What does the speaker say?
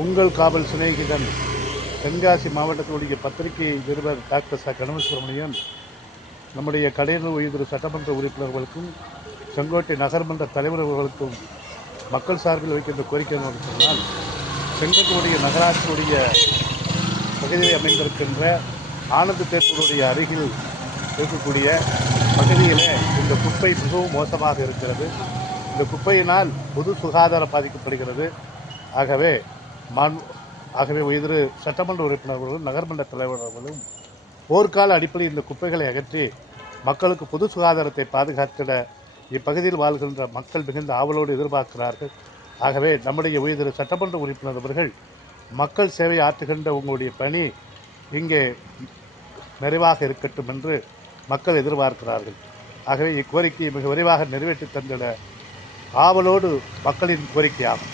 உங்கள் காவல் சிநேகிதன் தென்காசி மாவட்டத்தினுடைய பத்திரிகை நிருபர் டாக்டர் ச கணவசுப்ரமணியன் நம்முடைய கடையனூர் உயர்திரு சட்டமன்ற உறுப்பினர்களுக்கும் செங்கோட்டை நகர்மன்ற தலைவர் அவர்களுக்கும் மக்கள் சார்பில் வைக்கின்ற கோரிக்கை என்று சொன்னால், செங்கோட்டையுடைய நகராட்சியுடைய பகுதியில் அமைந்திருக்கின்ற ஆனந்த தேட்டருடைய அருகில் இருக்கக்கூடிய பகுதியில் இந்த குப்பை மிகவும் மோசமாக இருக்கிறது. இந்த குப்பையினால் பொது சுகாதாரம் பாதிக்கப்படுகிறது. ஆகவே உயர்திரு சட்டமன்ற உறுப்பினர்களும் நகர்மன்ற தலைவர்களும் போர்க்கால அடிப்படையில் இந்த குப்பைகளை அகற்றி மக்களுக்கு பொது சுகாதாரத்தை பாதுகாத்திட இப்பகுதியில் வாழ்கின்ற மக்கள் மிகுந்த ஆவலோடு எதிர்பார்க்கிறார்கள். ஆகவே நம்முடைய உயர்திரு சட்டமன்ற உறுப்பினர் அவர்கள் மக்கள் சேவை ஆற்றுகின்ற உங்களுடைய பணி இங்கே நிறைவாக இருக்கட்டும் என்று மக்கள் எதிர்பார்க்கிறார்கள். ஆகவே இக்கோரிக்கையை மிக விரைவாக நிறைவேற்றி தந்திட ஆவலோடு மக்களின் கோரிக்கையாகும்.